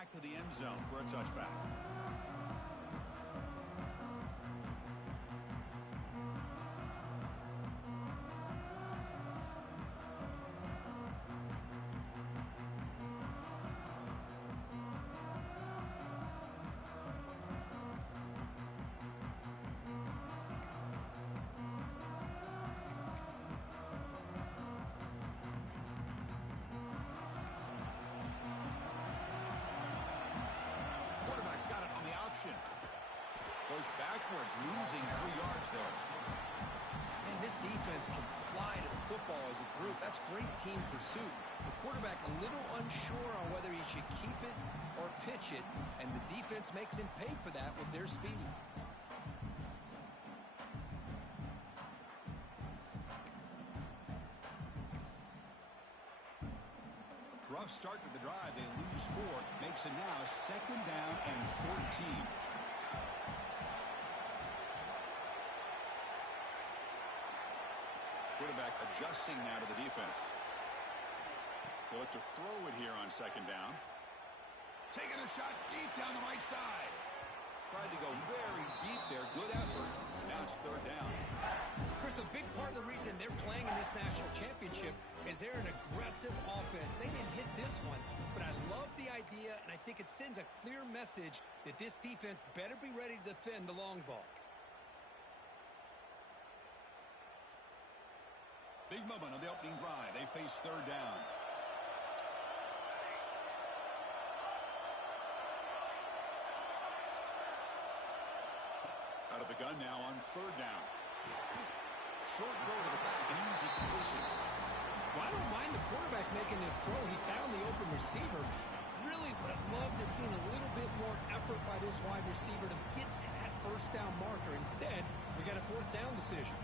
back of the end zone for a touchback. Goes backwards, losing 3 yards there. Man, this defense can fly to the football as a group. That's great team pursuit. The quarterback a little unsure on whether he should keep it or pitch it, and the defense makes him pay for that with their speed. Rough start to the drive. They lose 4. Makes it now 2nd down and 14. Quarterback adjusting now to the defense. They'll look to throw it here on 2nd down. Taking a shot deep down the right side. Tried to go very deep there. Good effort. Now it's 3rd down. Chris, a big part of the reason they're playing in this national championship is they're an aggressive offense. They didn't hit this one, but I love the idea, and I think it sends a clear message that this defense better be ready to defend the long ball. Big moment on the opening drive. They face 3rd down. Out of the gun now on 3rd down. Short throw to the back, an easy completion. Well, I don't mind the quarterback making this throw. He found the open receiver. Really would have loved to see a little bit more effort by this wide receiver to get to that 1st down marker. Instead, we got a 4th down decision.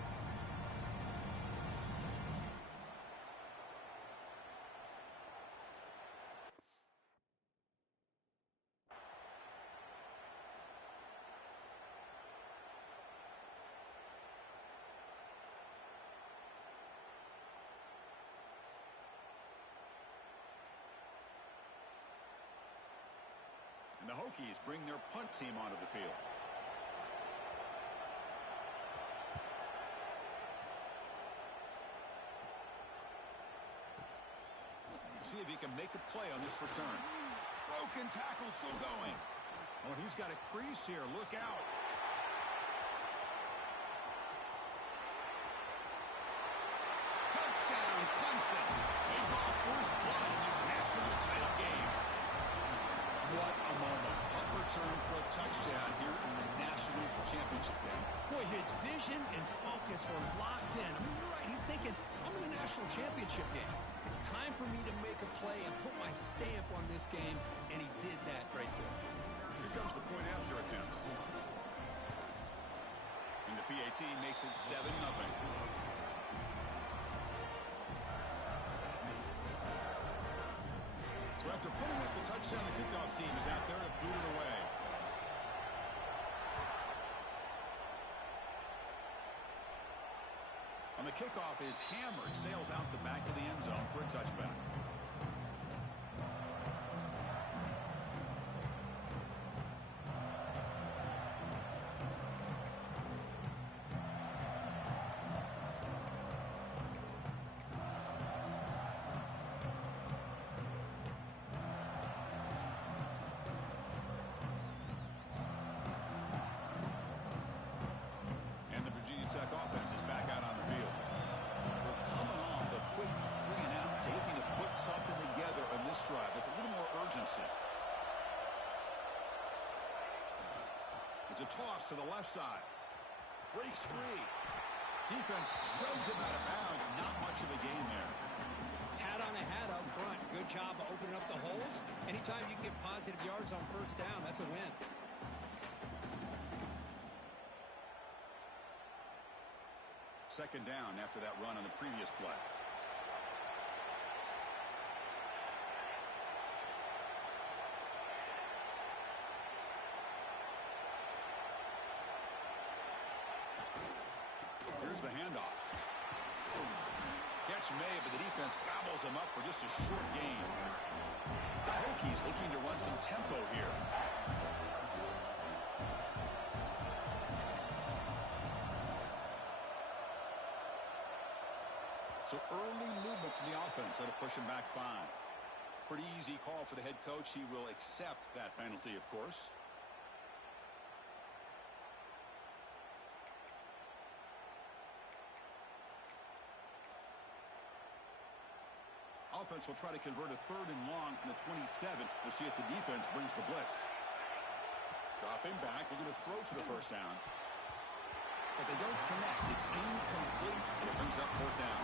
And the Hokies bring their punt team onto the field. See if he can make a play on this return. Broken tackle still going. Oh, he's got a crease here. Look out. Touchdown, Clemson. They draw first blood in this national title game. What a moment. Punt return for a touchdown here in the national championship game. Boy, his vision and focus were locked in. I mean, you're right. He's thinking, I'm in the national championship game. It's time for me to make a play and put my stamp on this game, and he did that right there. Here comes the point after attempt. And the PAT makes it 7-0. So after putting up the touchdown, the kickoff team is out there to boot it away. On the kickoff is hammered, sails out the back of the end zone for a touchback. Tech offense is back out on the field. We're coming off a quick 3-and-out, so looking to put something together on this drive with a little more urgency. It's a toss to the left side. Breaks free. Defense shoves him out of bounds. Not much of a gain there. Hat on a hat up front. Good job of opening up the holes. Anytime you can get positive yards on 1st down, that's a win. Second down after that run on the previous play. Here's the handoff. Catch made, but the defense gobbles him up for just a short gain. The Hokies looking to run some tempo here. So early movement from the offense. That'll push him back 5. Pretty easy call for the head coach. He will accept that penalty, of course. Offense will try to convert a 3rd and long from the 27. We'll see if the defense brings the blitz. Dropping back. They're going to throw for the first down. But they don't connect. It's incomplete, and it brings up 4th down.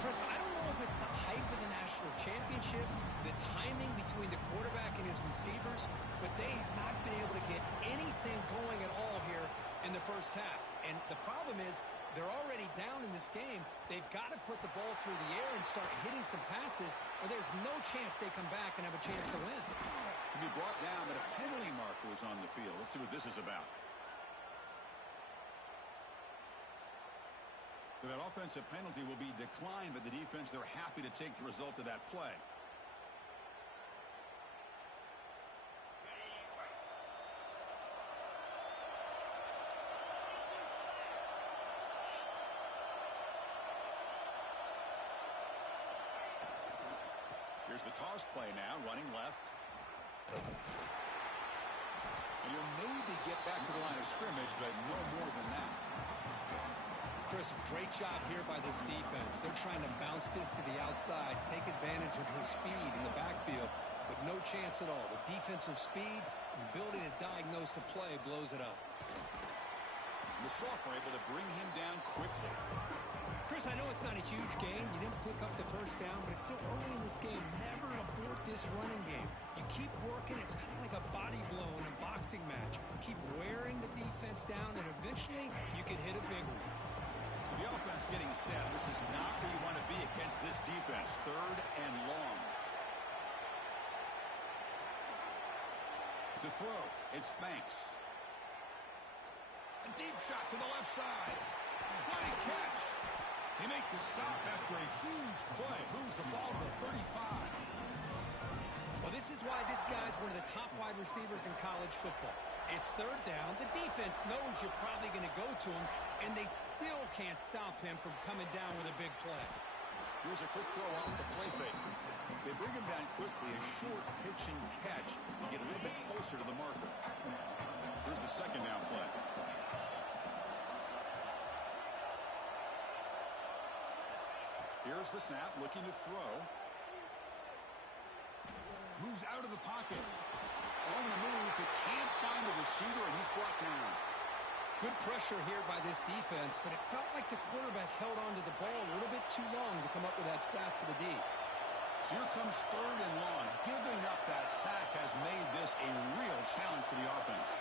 Chris, I don't know if it's the hype of the national championship, the timing between the quarterback and his receivers, but they have not been able to get anything going at all here in the first half. And the problem is they're already down in this game. They've got to put the ball through the air and start hitting some passes, or there's no chance they come back and have a chance to win. To be brought down, but a penalty marker was on the field. Let's see what this is about. So that offensive penalty will be declined by the defense. They're happy to take the result of that play. Here's the toss play now, running left. And you'll maybe get back to the line of scrimmage, but no more than that. Chris, great job here by this defense. They're trying to bounce this to the outside, take advantage of his speed in the backfield, but no chance at all. The defensive speed, ability to diagnose the play, blows it up. The Soft were able to bring him down quickly. Chris, I know it's not a huge gain. You didn't pick up the first down, but it's still early in this game. Never abort this running game. You keep working. It's kind of like a body blow in a boxing match. Keep wearing the defense down, and eventually you can hit a big one. So the offense getting set. This is not where you want to be against this defense. 3rd and long. To throw, it's Banks. A deep shot to the left side. What a catch. They make the stop after a huge play. Moves the ball to the 35. Well, this is why this guy's one of the top wide receivers in college football. It's 3rd down. The defense knows you're probably going to go to him, and they still can't stop him from coming down with a big play. Here's a quick throw off the play fake. They bring him down quickly, a short pitch and catch, and get a little bit closer to the marker. Here's the 2nd down play. Here's the snap, looking to throw. Moves out of the pocket. On the move, but can't find the receiver, and he's brought down. Good pressure here by this defense, but it felt like the quarterback held onto the ball a little bit too long to come up with that sack for the D. So here comes 3rd and long. Giving up that sack has made this a real challenge for the offense.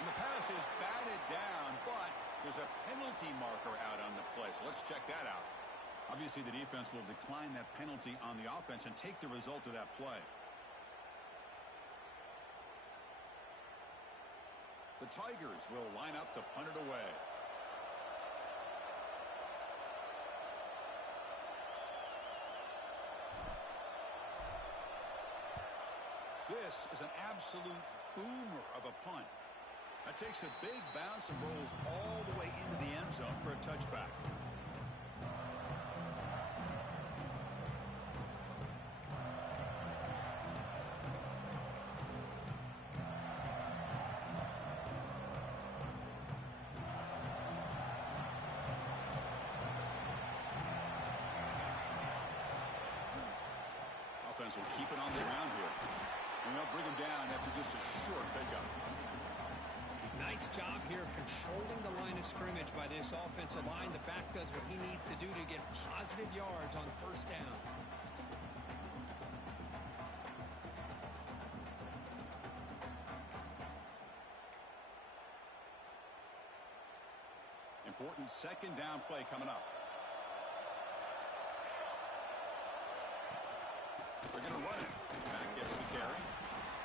And the pass is batted down, but there's a penalty marker out on the play. So let's check that out. Obviously, the defense will decline that penalty on the offense and take the result of that play. The Tigers will line up to punt it away. This is an absolute boomer of a punt. That takes a big bounce and rolls all the way into the end zone for a touchback. Offense will keep it on the ground here. And they'll bring him down after just a short pickup. Nice job here of controlling the line of scrimmage by this offensive line. The back does what he needs to do to get positive yards on 1st down. Important 2nd down play coming up. They're going to run it. Back gets the carry.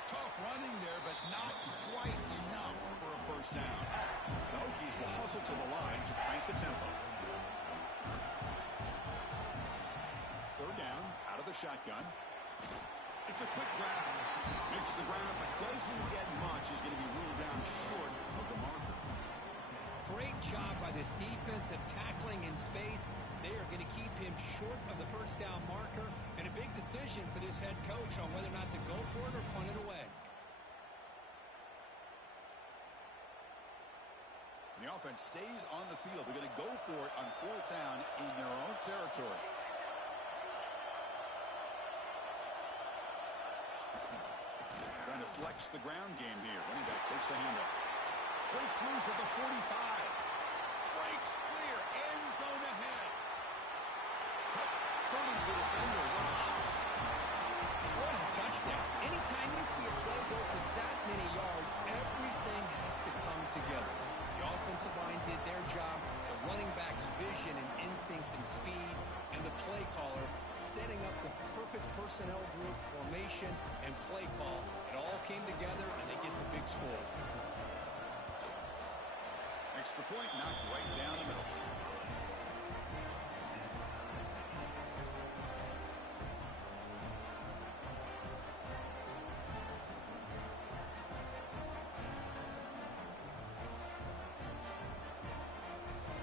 Tough running there, but not quite enough for a 1st down. The Hokies will hustle to the line to crank the tempo. 3rd down, the shotgun. It's a quick grab. Makes the ground, but doesn't get much. He's going to be ruled down short of the marker. Great job by this defensive tackling in space. They are going to keep him short of the first down marker, and a big decision for this head coach on whether or not to go for it or punt it away. The offense stays on the field. They're going to go for it on fourth down in their own territory. Trying to flex the ground game here. Running back takes the handoff. Breaks loose at the 45. Breaks clear. End zone ahead. Furman's the defender. One hops. What a touchdown. Anytime you see a play go for that many yards, everything has to come together. The offensive line did their job, the running back's vision and instincts and speed, and the play caller setting up the perfect personnel group, formation, and play call. It all came together, and they get the big score. Extra point knocked right down the middle.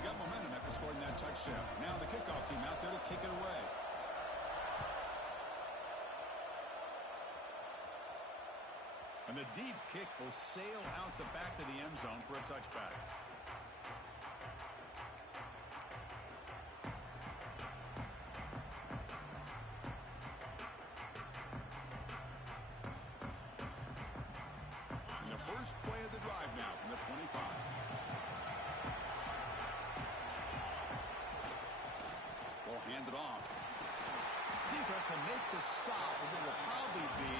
Got momentum after scoring that touchdown. Now the kickoff team out there to kick it away. And the deep kick will sail out the back of the end zone for a touchback. And the first play of the drive now from the 25. Ball handed off. Defense will make the stop, and it will probably be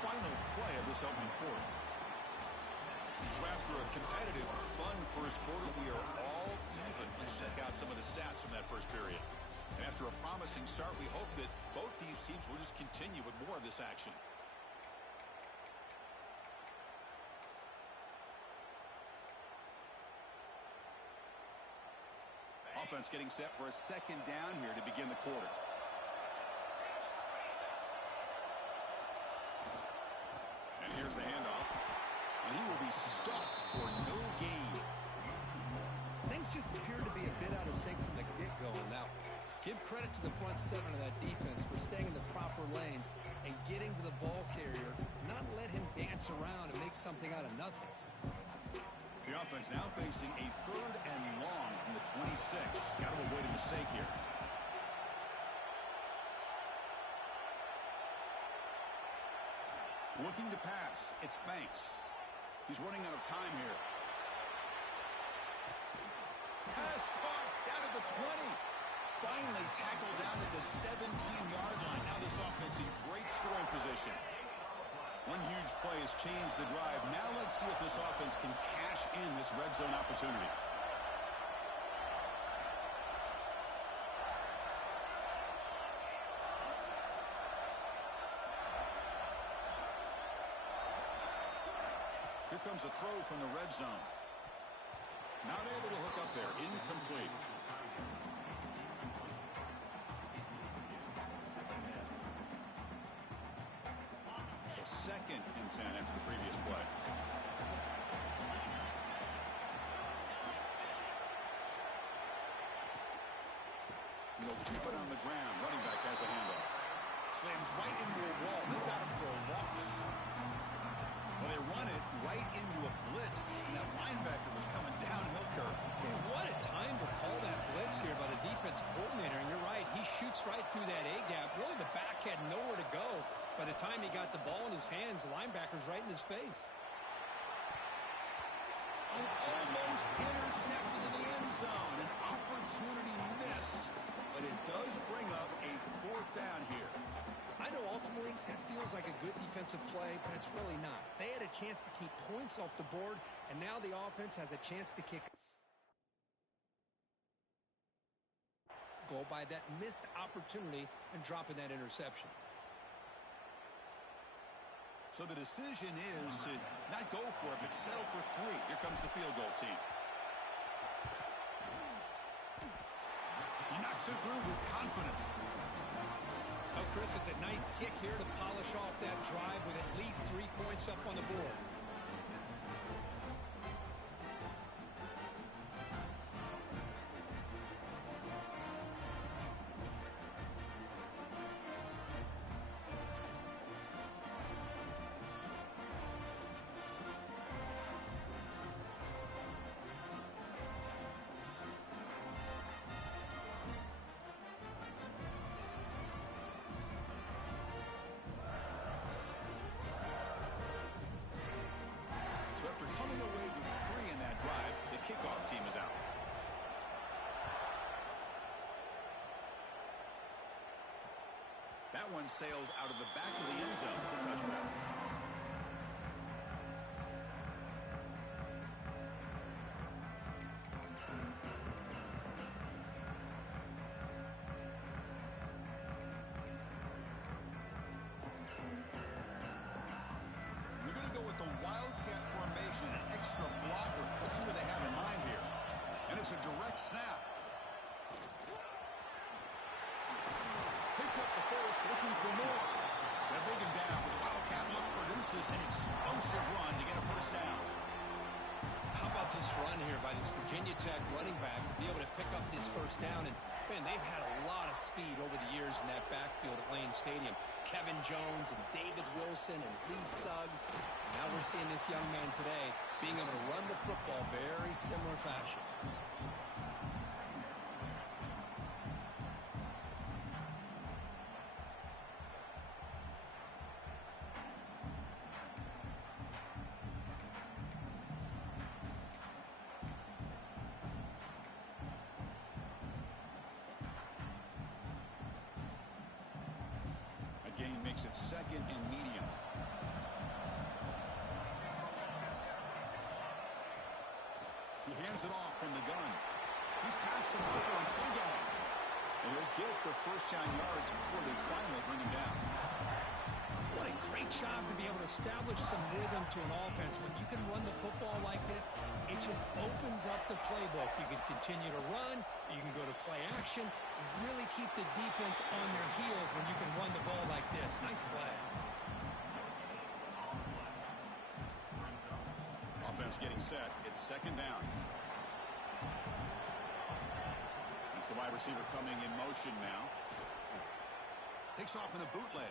final play of this opening quarter. So after a competitive, fun first quarter, we are all even. Let's check out some of the stats from that first period. And after a promising start, we hope that both these teams will just continue with more of this action. Offense getting set for a second down here to begin the quarter. And here's the handoff. And he will be stuffed for no gain. Things just appear to be a bit out of sync from the get-go. Now, give credit to the front seven of that defense for staying in the proper lanes and getting to the ball carrier, not let him dance around and make something out of nothing. The offense now facing a third and long from the 26. Got to avoid a mistake here. Looking to pass. It's Banks. He's running out of time here. Pass caught down at the 20. Finally tackled down at the 17-yard line. Now this offense in great scoring position. One huge play has changed the drive. Now let's see if this offense can cash in this red zone opportunity. Here comes a throw from the red zone. Not able to hook up there. Incomplete. So second and 10 after the previous play. And they'll keep it on the ground. Running back has a handoff. Slams right into a wall. They got him for a loss. Well, they run it right into a blitz, and that linebacker was coming downhill curve. Man, what a time to call that blitz here by the defensive coordinator. And you're right, he shoots right through that A-gap. Really, the back had nowhere to go. By the time he got the ball in his hands, the linebacker's right in his face. And almost intercepted in the end zone. An opportunity missed, but it does bring up a fourth down here. I know ultimately that feels like a good defensive play, but it's really not. They had a chance to keep points off the board, and now the offense has a chance to kick goal by that missed opportunity and dropping that interception. So the decision is to not go for it, but settle for 3. Here comes the field goal team. He knocks it through with confidence. Oh, Chris, it's a nice kick here to polish off that drive with at least 3 points up on the board. So after coming away with 3 in that drive, the kickoff team is out. That one sails out of the back of the end zone with a touchback. We're going to go with the Wildcat formation, an extra blocker. Let's see what they have in mind here. And it's a direct snap. Picks up the first, looking for more. They're bring him down, but the Wildcat look produces an explosive run to get a first down. How about this run here by this Virginia Tech running back to be able to pick up this first down? And, man, they've had a lot of speed over the years in that backfield at Lane Stadium. Kevin Jones and David Wilson and Lee Suggs. Now we're seeing this young man today being able to run the football very similar fashion. Gain makes it 2nd and medium. He hands it off from the gun. He's past the marker and still going. And he'll get the first down yards before they finally bring him down. What a great job to be able to establish some rhythm to an offense. When you can run the football like this, it just opens up the playbook. You can continue to run. You can go to play action. You really keep the defense on their heels when you can run the ball like this. Nice play. Offense getting set. It's 2nd down. It's the wide receiver coming in motion now. Takes off in a bootleg.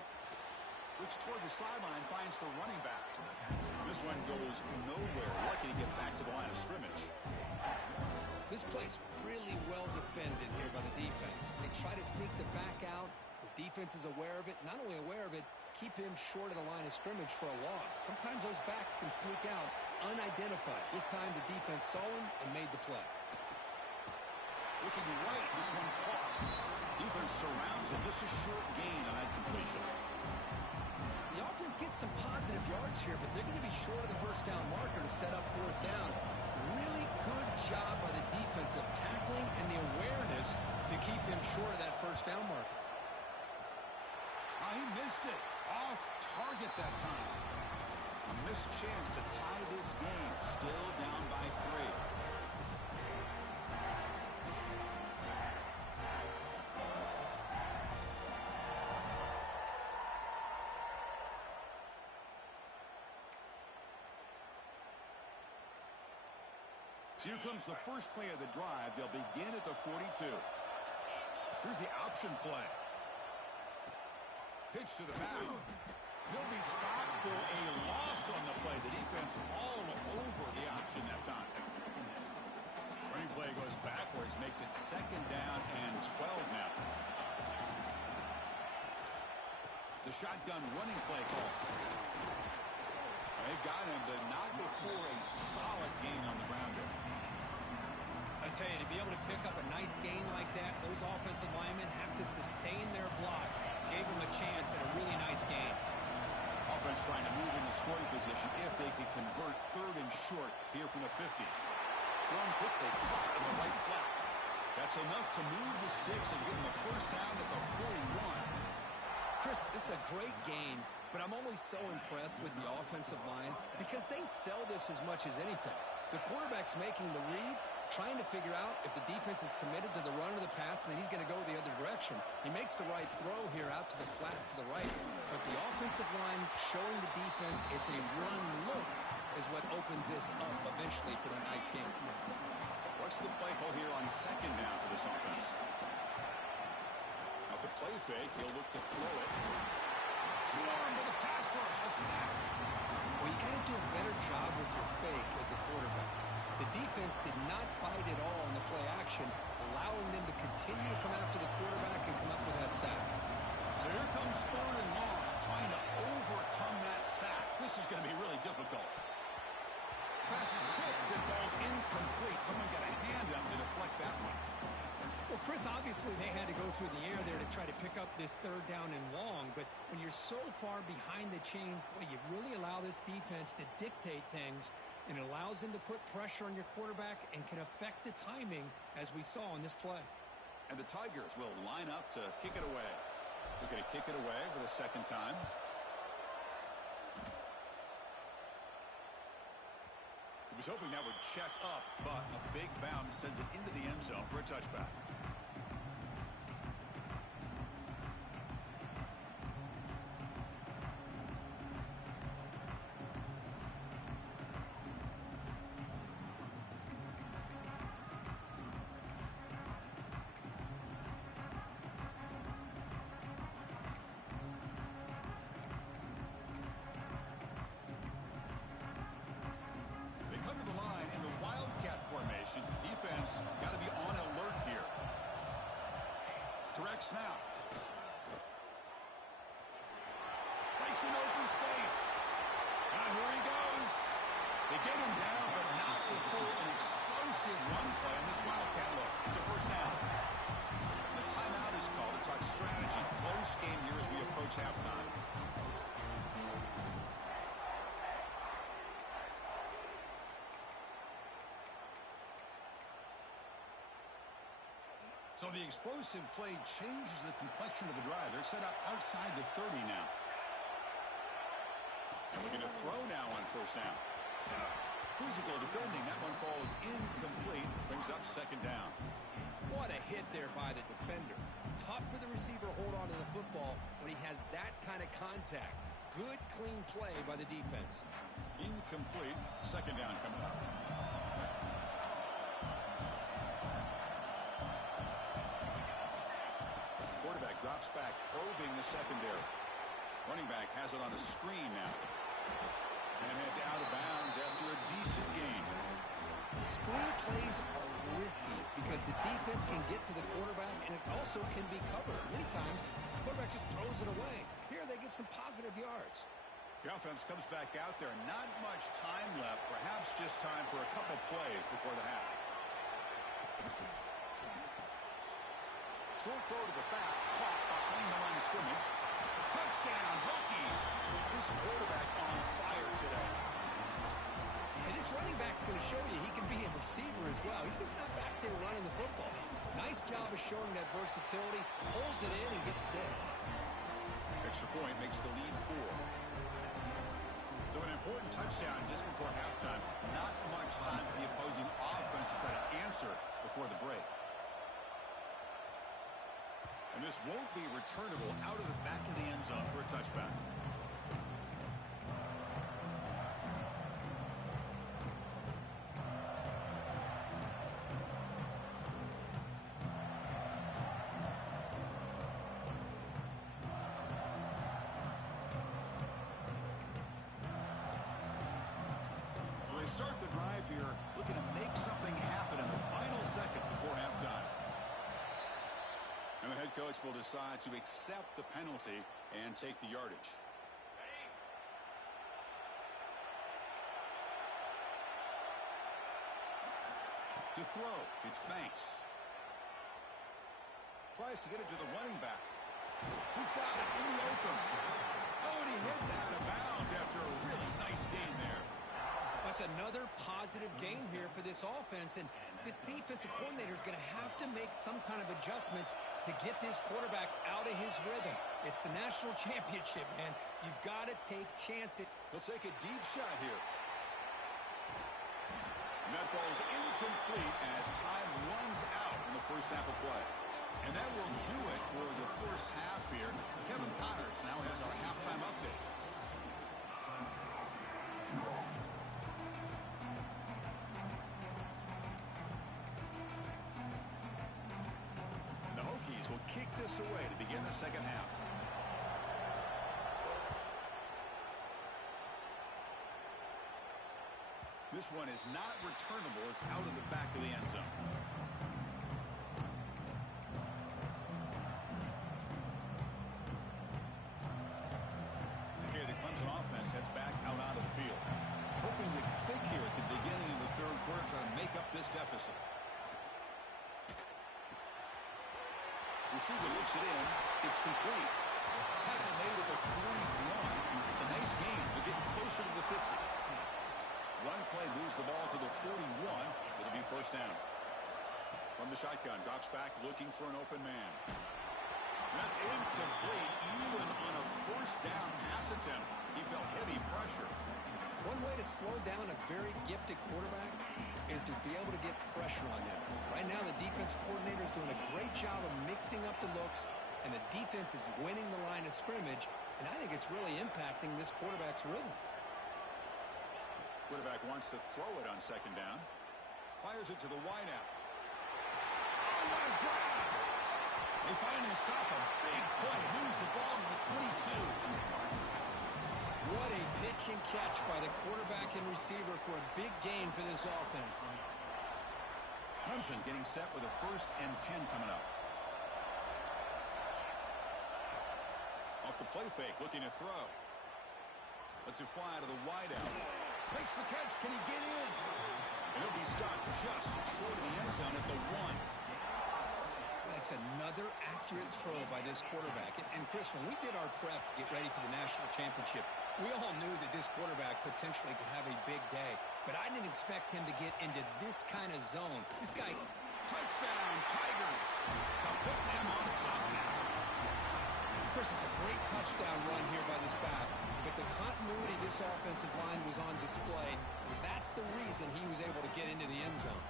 Looks toward the sideline, finds the running back. This one goes nowhere. Lucky to get back to the line of scrimmage. This play's really well defended here by the defense. They try to sneak the back out. The defense is aware of it. Not only aware of it, keep him short of the line of scrimmage for a loss. Sometimes those backs can sneak out unidentified. This time the defense saw him and made the play. Looking right, this one caught. Defense surrounds him. Just a short gain on that completion. The offense gets some positive yards here, but they're going to be short of the first down marker to set up 4th down. Really good job by the defense of tackling and the awareness to keep him short of that first down marker. He missed it. Off target that time. A missed chance to tie this game. Still down by 3. So here comes the first play of the drive. They'll begin at the 42. Here's the option play. Pitch to the back. He'll be stopped for a loss on the play. The defense all over the option that time. Running play goes backwards, makes it 2nd down and 12 now. The shotgun running play call. They've got him, but not before a solid gain on the ground there. I tell you, to be able to pick up a nice gain like that, those offensive linemen have to sustain their blocks. Gave them a chance at a really nice gain. Offense trying to move into scoring position if they could convert 3rd and short here from the 50. Thrown quickly, caught in the right flat. That's enough to move the sticks and get them the first down at the 41. Chris, this is a great gain, but I'm always so impressed with the offensive line because they sell this as much as anything. The quarterback's making the read, trying to figure out if the defense is committed to the run or the pass, and then he's going to go the other direction. He makes the right throw here out to the flat to the right, but the offensive line showing the defense it's a run look is what opens this up eventually for the nice game. What's the play call here on second down for this offense? Off the play fake, he'll look to throw it. Swarm with a pass rush, a sack. Well, you got to do a better job with your fake as the quarterback. The defense did not bite at all in the play action, allowing them to continue to come after the quarterback and come up with that sack. So here comes third and long, trying to overcome that sack. This is going to be really difficult. Pass is tipped and falls incomplete. Someone got a hand up to deflect that one. Well, Chris, obviously they had to go through the air there to try to pick up this third down and long, but when you're so far behind the chains, boy, you really allow this defense to dictate things, and it allows them to put pressure on your quarterback and can affect the timing, as we saw in this play. And the Tigers will line up to kick it away. They're going to kick it away for the second time. He was hoping that would check up, but a big bounce sends it into the end zone for a touchback. Defense got to be on alert here. Direct snap. Breaks an open space. And here he goes. They get him down, but not before an explosive run play on this Wildcat look. It's a first down. The timeout is called to talk strategy. Close game here as we approach halftime. So the explosive play changes the complexion of the drive. They're set up outside the 30 now. And we're going to throw now on first down. Physical defending. That one falls incomplete. Brings up second down. What a hit there by the defender. Tough for the receiver to hold on to the football when he has that kind of contact. Good, clean play by the defense. Incomplete. Second down coming up. Drops back, probing the secondary. Running back has it on a screen now. And heads out of bounds after a decent gain. Screen plays are risky because the defense can get to the quarterback and it also can be covered. Many times, the quarterback just throws it away. Here they get some positive yards. The offense comes back out there. Not much time left. Perhaps just time for a couple plays before the half. Short throw to the back, caught behind the line of scrimmage. Touchdown, Hokies! This quarterback on fire today. And this running back's going to show you he can be a receiver as well. He's just not back there running the football. Nice job of showing that versatility. Pulls it in and gets 6. Extra point makes the lead 4. So an important touchdown just before halftime. Not much time for the opposing offense to try to answer before the break. And this won't be returnable out of the back of the end zone for a touchback. So they start the drive here, looking to make something happen in the final seconds before halftime. And the head coach will decide to accept the penalty and take the yardage. To throw, it's Banks. Tries to get it to the running back. He's got it in the open. Oh, and he heads out of bounds after a really nice game there. That's another positive game here for this offense, and this defensive coordinator is going to have to make some kind of adjustments to get this quarterback out of his rhythm. It's the national championship, man. You've got to take chances. He'll take a deep shot here. And that falls incomplete as time runs out in the first half of play. And that will do it for the first half here. Kevin Connors now has our halftime update. The Hokies will kick this away to begin the second half. This one is not returnable. It's out of the back of the end zone. Okay, the Clemson offense heads back out onto the field. Hoping to click here at the beginning of the third quarter, trying to make up this deficit. Receiver looks it in. It's complete. Tackle made at the 41. It's a nice game. They're getting closer to the 50. One play moves the ball to the 41. It'll be first down. From the shotgun, drops back looking for an open man. That's incomplete. Even on a first down pass attempt, he felt heavy pressure. One way to slow down a very gifted quarterback is to be able to get pressure on him. Right now, the defense coordinator is doing a great job of mixing up the looks, and the defense is winning the line of scrimmage, and I think it's really impacting this quarterback's rhythm. Quarterback wants to throw it on second down. Fires it to the wideout. Oh, what a grab! They finally stop a big play. Moves the ball to the 22. What a pitch and catch by the quarterback and receiver for a big gain for this offense. Clemson getting set with a 1st and 10 coming up. Off the play fake, looking to throw. Lets it fly to the wideout. Makes the catch. Can he get in? And he'll be stopped just short of the end zone at the 1. That's another accurate throw by this quarterback. And Chris, when we did our prep to get ready for the national championship, we all knew that this quarterback potentially could have a big day. But I didn't expect him to get into this kind of zone. This guy... Touchdown, Tigers, to put them on top now. Chris, it's a great touchdown run here by this back. But the continuity of this offensive line was on display. And that's the reason he was able to get into the end zone.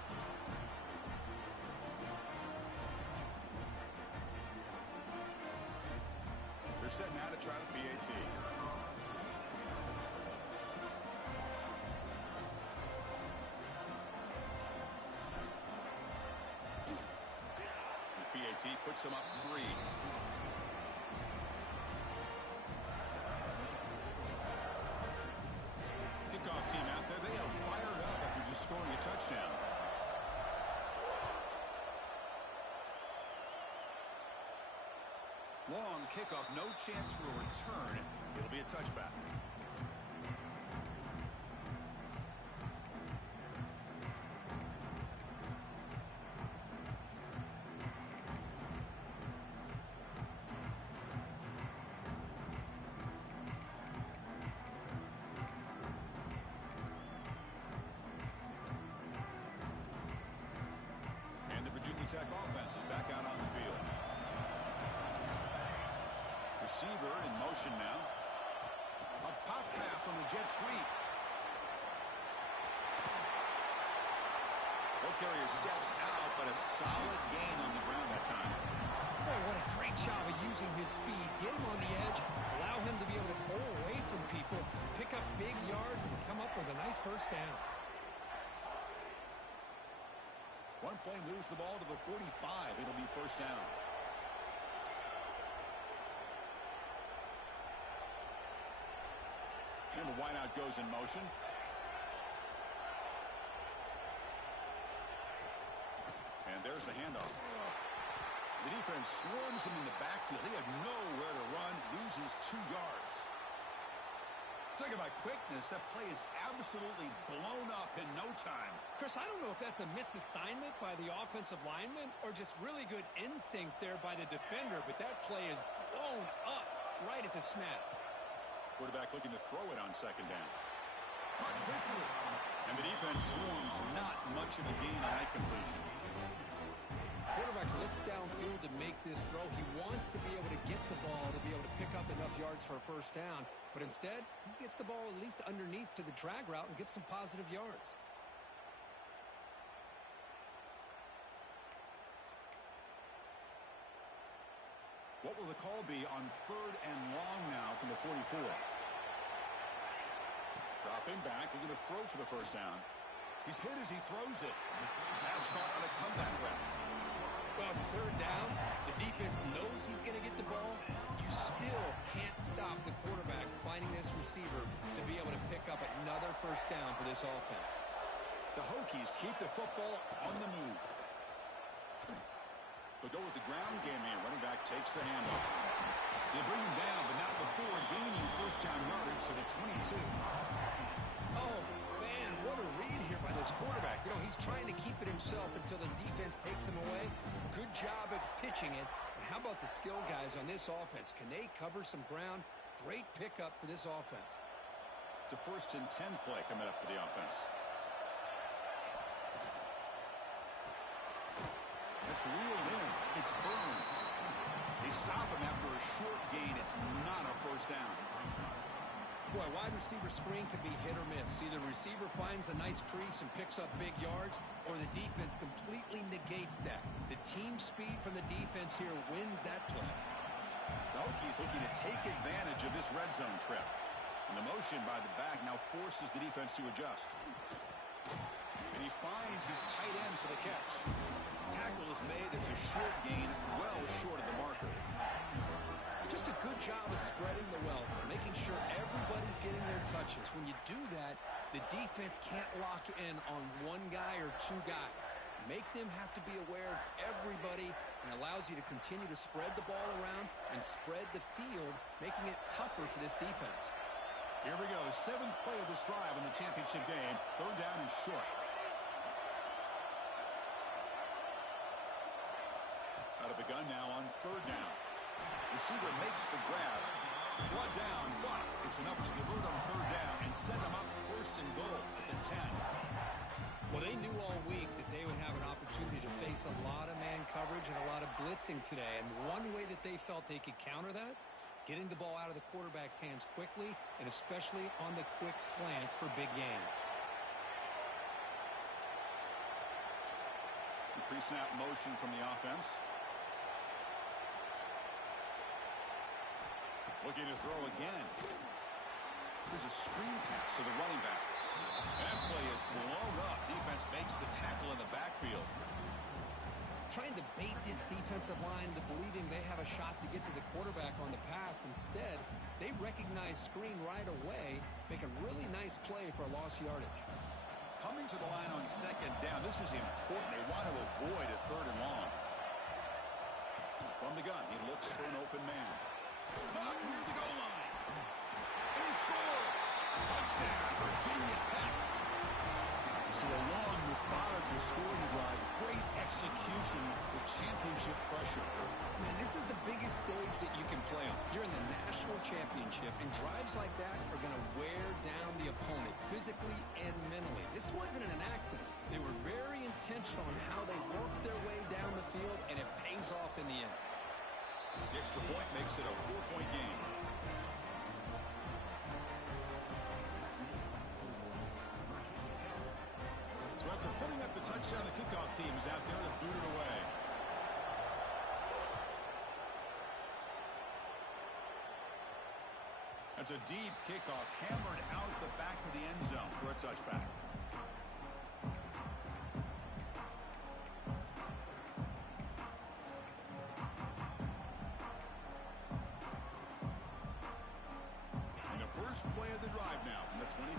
They're set now to try the PAT. The PAT puts them up 3. Kickoff team out there. They are fired up after just scoring a touchdown. Long kickoff, no chance for a return. It'll be a touchback. And the Virginia Tech offense is back out on the field. Receiver in motion now. A pop pass on the jet sweep. Ball carrier steps out, but a solid gain on the ground that time. Boy, what a great job of using his speed. Get him on the edge, allow him to be able to pull away from people, pick up big yards, and come up with a nice first down. One play moves the ball to the 45. It'll be first down. And the wideout goes in motion. And there's the handoff. The defense swarms him in the backfield. He had nowhere to run, loses 2 yards. Talking about quickness, that play is absolutely blown up in no time. Chris, I don't know if that's a misassignment by the offensive lineman or just really good instincts there by the defender, but that play is blown up right at the snap. Quarterback looking to throw it on second down. Caught quickly. And the defense swarms, not much of a gain on that completion. Quarterback looks downfield to make this throw. He wants to be able to get the ball to be able to pick up enough yards for a first down. But instead, he gets the ball at least underneath to the drag route and gets some positive yards. What will the call be on 3rd and long now from the 44? Dropping back, looking to throw for the first down. He's hit as he throws it. Pass caught on a comeback route. Well, it's 3rd down. The defense knows he's going to get the ball. You still can't stop the quarterback finding this receiver to be able to pick up another first down for this offense. The Hokies keep the football on the move. They'll go with the ground game here. Running back takes the handoff. They bring him down, but not before gaining first down yardage to the 22. Oh, man, what a read here by this quarterback. You know, he's trying to keep it himself until the defense takes him away. Good job at pitching it. And how about the skill guys on this offense? Can they cover some ground? Great pickup for this offense. It's a 1st and 10 play coming up for the offense. That's reeled in. It's Burns. They stop him after a short gain. It's not a first down. Boy, wide receiver screen can be hit or miss. Either receiver finds a nice crease and picks up big yards, or the defense completely negates that. The team speed from the defense here wins that play. The Hokies looking to take advantage of this red zone trip. And the motion by the back now forces the defense to adjust. And he finds his tight end for the catch. Tackle is made. It's a short gain, well short of the marker. Just a good job of spreading the wealth, making sure everybody's getting their touches. When you do that, the defense can't lock in on one guy or two guys. Make them have to be aware of everybody, and allows you to continue to spread the ball around and spread the field, making it tougher for this defense. Here we go. 7th play of this drive in the championship game. 3rd down and short. Out of the gun now on 3rd down. Receiver makes the grab. 1 down, but it's enough to convert on 3rd down and set them up 1st and goal at the 10. Well, they knew all week that they would have an opportunity to face a lot of man coverage and a lot of blitzing today. And one way that they felt they could counter that, getting the ball out of the quarterback's hands quickly, and especially on the quick slants for big gains. The pre-snap motion from the offense. Looking to throw again. There's a screen pass to the running back. That play is blown up. Defense makes the tackle in the backfield. Trying to bait this defensive line to believing they have a shot to get to the quarterback on the pass. Instead, they recognize screen right away, make a really nice play for a lost yardage. Coming to the line on 2nd down. This is important. They want to avoid a 3rd and long. From the gun, he looks for an open man. Caught near the goal line. And he scores. Touchdown, Virginia Tech. So a long, methodical scoring drive. Great execution with championship pressure. Man, this is the biggest stage that you can play on. You're in the national championship, and drives like that are going to wear down the opponent physically and mentally. This wasn't an accident. They were very intentional on how they worked their way down the field, and it pays off in the end. The extra point makes it a 4-point game. So after putting up the touchdown, the kickoff team is out there to boot it away. That's a deep kickoff, hammered out the back of the end zone for a touchback. First play of the drive now from the 25.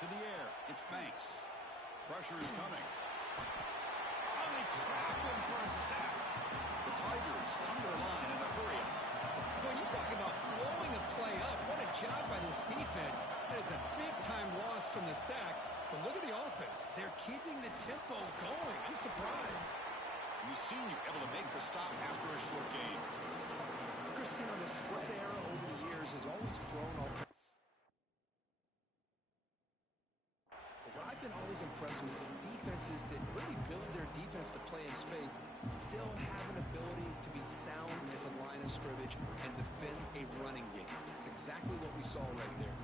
To the air, it's Banks. Pressure is coming. Oh, they trap him for a sack. The Tigers come to the line in a hurry. Boy, you talk about blowing a play up. What a job by this defense. That is a big-time loss from the sack. But look at the offense. They're keeping the tempo going. I'm surprised. The senior able to make the stop after a short game. Christine, the spread era over the years has always grown off. What I've been always impressed with defenses that really build their defense to play in space still have an ability to be sound at the line of scrimmage and defend a running game. It's exactly what we saw right there.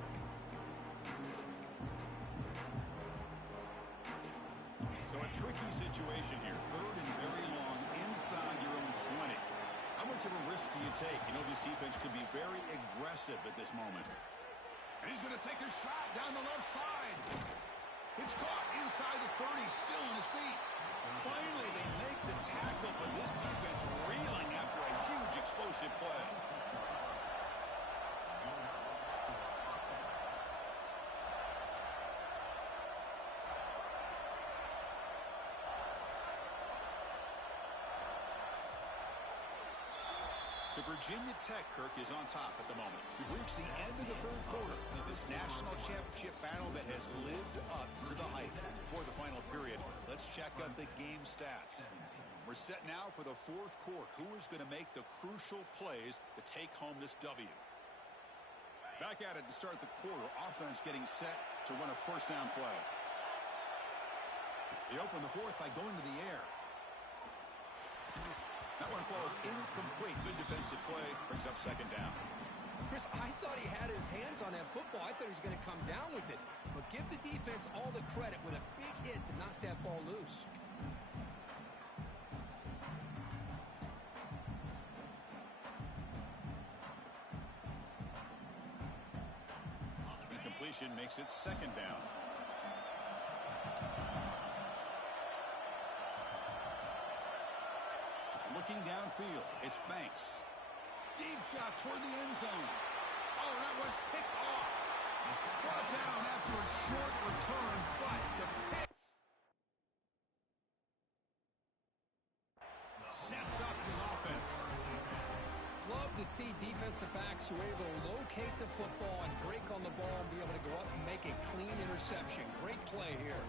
So a tricky situation here. Third and very long inside your own 20. How much of a risk do you take? You know this defense could be very aggressive at this moment. And he's going to take a shot down the left side. It's caught inside the 30, still on his feet. Finally, they make the tackle, but this defense reeling after a huge explosive play. So Virginia Tech, Kirk, is on top at the moment. We've reached the end of the third quarter of this national championship battle that has lived up to the hype. Before the final period, let's check out the game stats. We're set now for the fourth quarter. Who is going to make the crucial plays to take home this W? Back at it to start the quarter. Offense getting set to run a first down play. They open the fourth by going to the air. That one falls incomplete. Good defensive play. Brings up second down. Chris, I thought he had his hands on that football. I thought he was going to come down with it. But give the defense all the credit with a big hit to knock that ball loose. Incompletion makes it second down. Looking downfield, it's Banks. Deep shot toward the end zone. Oh, that one's picked off. Brought down after a short return, but the pick sets up his offense. Love to see defensive backs who are able to locate the football and break on the ball and be able to go up and make a clean interception. Great play here.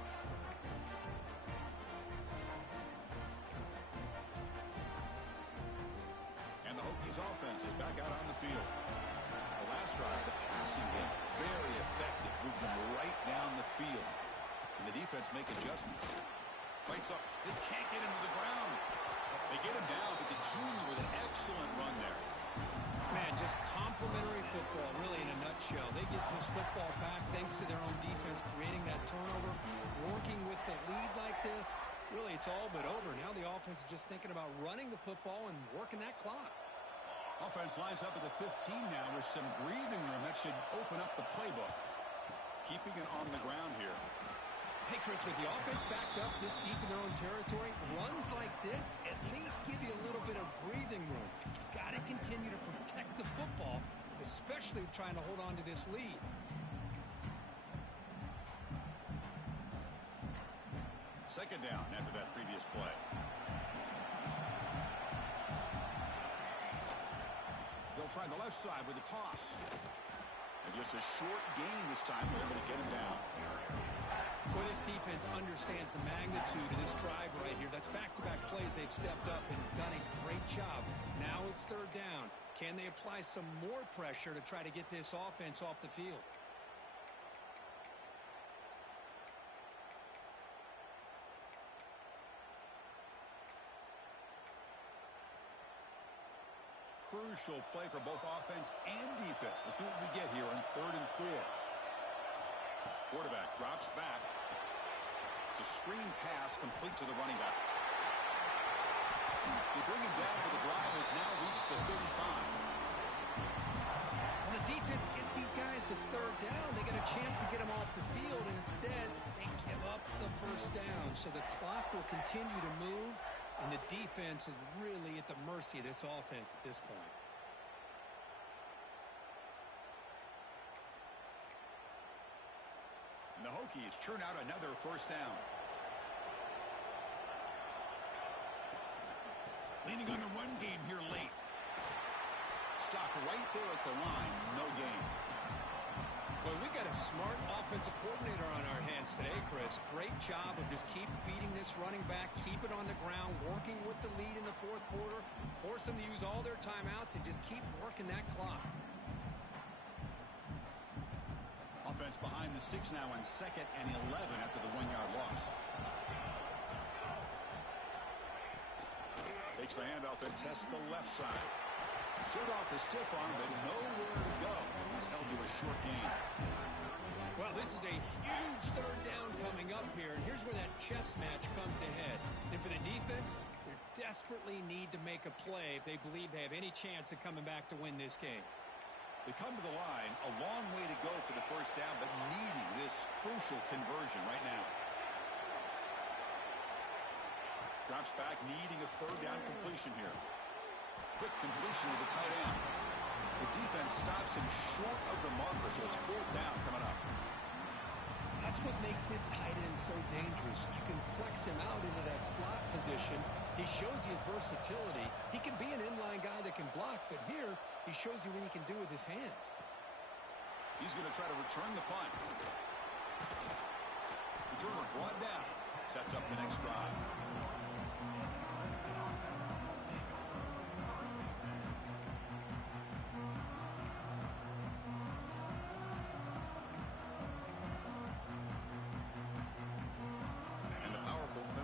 Offense is back out on the field. The last drive, the passing game, very effective, moving right down the field. And the defense make adjustments. Fights up. They can't get him to the ground. They get him down, but the junior with an excellent run there. Man, just complimentary football, really in a nutshell. They get this football back thanks to their own defense, creating that turnover, working with the lead like this. Really, it's all but over. Now the offense is just thinking about running the football and working that clock. Offense lines up at the 15 now with some breathing room. That should open up the playbook. Keeping it on the ground here. Hey, Chris, with the offense backed up this deep in their own territory, runs like this at least give you a little bit of breathing room. You've got to continue to protect the football, especially trying to hold on to this lead. Second down after that previous play. They'll try the left side with a toss. And just a short gain this time. They're able to get him down. Well, this defense understands the magnitude of this drive right here. That's back-to-back plays. They've stepped up and done a great job. Now it's third down. Can they apply some more pressure to try to get this offense off the field? Crucial play for both offense and defense. Let's see what we get here on 3rd and 4. Quarterback drops back. It's a screen pass complete to the running back. They bring him down, but the drive has now reached the 35. Well, the defense gets these guys to third down. They get a chance to get them off the field, and instead they give up the first down. So the clock will continue to move. And the defense is really at the mercy of this offense at this point. And the Hokies churn out another first down. Leaning on the run game here late. Stop right there at the line. No gain. Well, we got a smart offensive coordinator on our hands today, Chris. Great job of just keep feeding this running back, keep it on the ground, working with the lead in the fourth quarter, force them to use all their timeouts, and just keep working that clock. Offense behind the 6 now on 2nd and 11 after the 1-yard loss. Takes the handoff and tests the left side. Showed off the stiff arm, but nowhere to go. He's held to a short gain. Well, this is a huge third down coming up here, and here's where that chess match comes to head. And for the defense, they desperately need to make a play if they believe they have any chance of coming back to win this game. They come to the line, a long way to go for the first down, but needing this crucial conversion right now. Drops back, needing a third down completion here. Quick completion with the tight end. The defense stops him short of the marker, so it's fourth down coming up. That's what makes this tight end so dangerous. You can flex him out into that slot position. He shows you his versatility. He can be an inline guy that can block, but here he shows you what he can do with his hands. He's going to try to return the punt. Returner brought down. Sets up the next drive.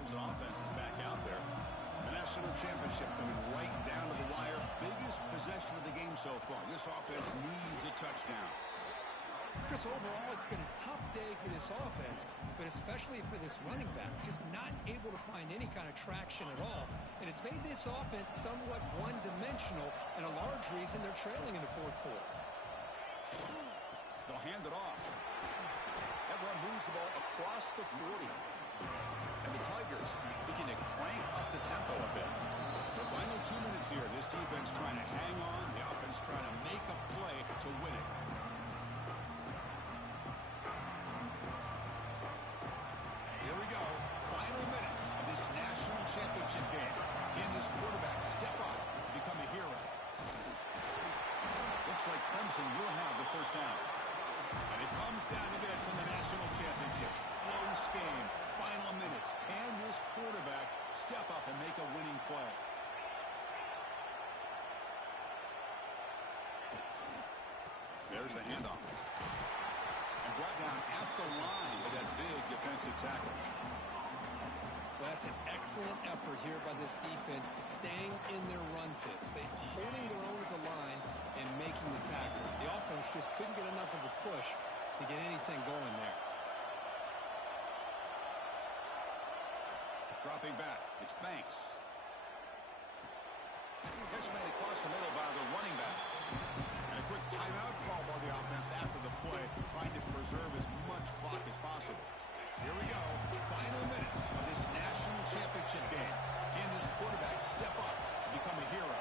Offense is back out there. The national championship coming right down to the wire. Biggest possession of the game so far. This offense needs a touchdown. Chris, overall, it's been a tough day for this offense, but especially for this running back. Just not able to find any kind of traction at all. And it's made this offense somewhat one-dimensional, and a large reason they're trailing in the fourth quarter. They'll hand it off. That run moves the ball across the 40. And the Tigers looking to crank up the tempo a bit. The final 2 minutes here. This defense trying to hang on. The offense trying to make a play to win it. Here we go. Final minutes of this national championship game. Can this quarterback step up and become a hero? Looks like Clemson will have the first down. And it comes down to this in the national championship. Close game. Final minutes. Can this quarterback step up and make a winning play? There's the handoff. And brought down at the line with that big defensive tackle. Well, that's an excellent effort here by this defense, staying in their run fits. They're holding their own at the line and making the tackle. The offense just couldn't get enough of a push to get anything going there. Dropping back, it's Banks. Catch made across the middle by the running back. And a quick timeout call by the offense after the play, trying to preserve as much clock as possible. Here we go, final minutes of this national championship game. Can this quarterback step up and become a hero?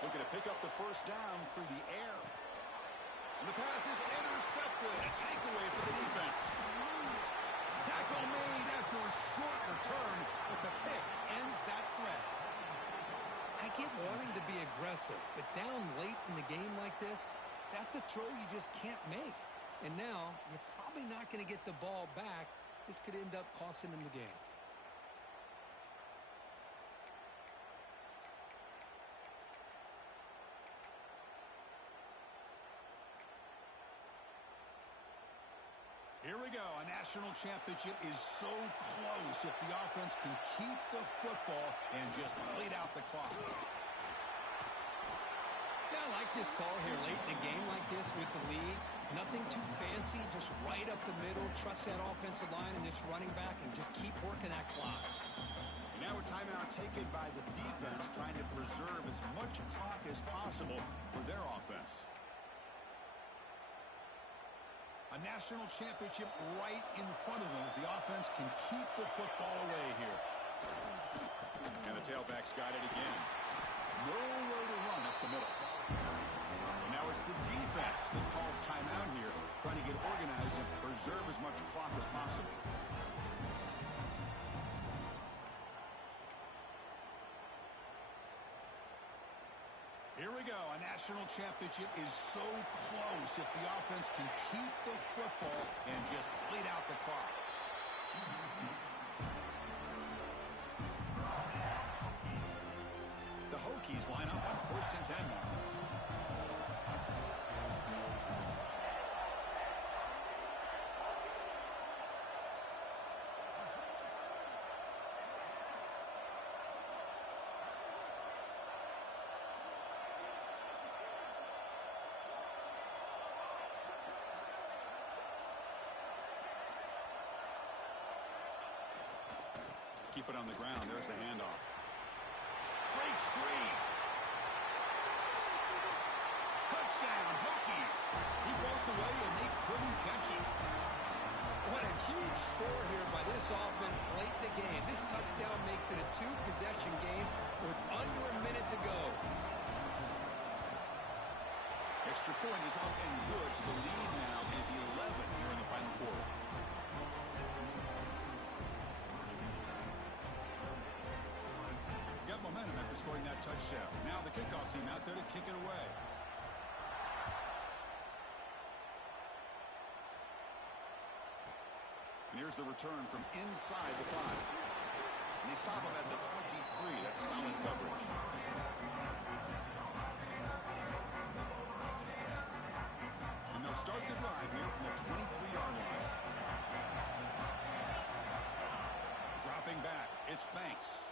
Looking to pick up the first down through the air. And the pass is intercepted. A takeaway for the defense. Tackle made after a short return, but the pick ends that threat. I get wanting to be aggressive, but down late in the game like this, that's a throw you just can't make. And now, you're probably not going to get the ball back. This could end up costing them the game. Here we go. A national championship is so close if the offense can keep the football and just bleed out the clock. Yeah, I like this call here late in a game like this with the lead. Nothing too fancy, just right up the middle. Trust that offensive line and this running back and just keep working that clock. And now a timeout taken by the defense, trying to preserve as much clock as possible for their offense. A national championship right in front of them if the offense can keep the football away here. And the tailback's got it again. Nowhere to run up the middle. And now it's the defense that calls timeout here, trying to get organized and preserve as much clock as possible. Here we go. A national championship is so close if the offense can keep the football and just bleed out the clock. The Hokies line up on 1st and 10 now. Keep it on the ground. There's the handoff. Breaks free. Touchdown, Hokies. He broke away, and they couldn't catch him. What a huge score here by this offense late in the game. This touchdown makes it a two-possession game with under a minute to go. Extra point is up and good, so the lead now is 11 here in the final quarter. Got momentum after scoring that touchdown. Now the kickoff team out there to kick it away. And here's the return from inside the 5. And they stop him at the 23. That's solid coverage. And they'll start the drive here from the 23-yard line. Dropping back, it's Banks.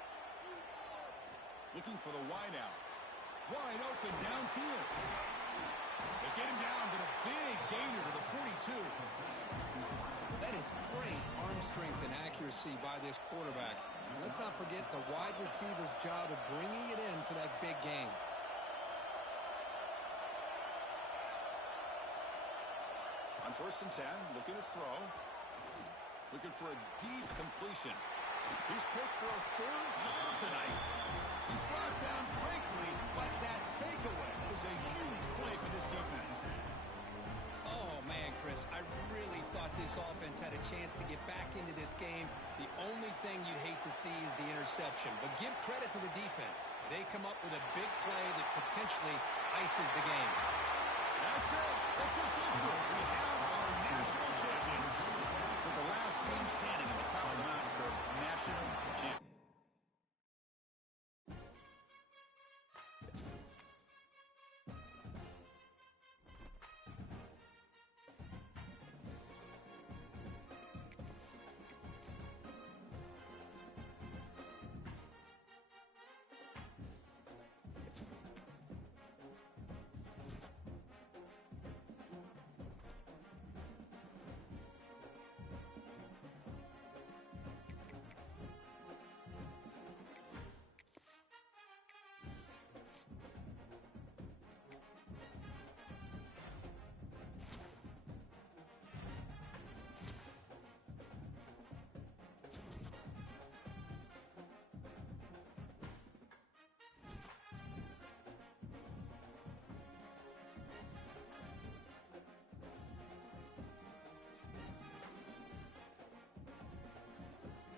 Looking for the wideout. Wide open downfield. They get him down, but a big gainer to the 42. That is great arm strength and accuracy by this quarterback. Let's not forget the wide receiver's job of bringing it in for that big game. On 1st and 10, looking to throw. Looking for a deep completion. He's picked for a 3rd time tonight. He's brought down quickly, but that takeaway was a huge play for this defense. Oh, man, Chris, I really thought this offense had a chance to get back into this game. The only thing you'd hate to see is the interception. But give credit to the defense. They come up with a big play that potentially ices the game. That's it. It's official. We have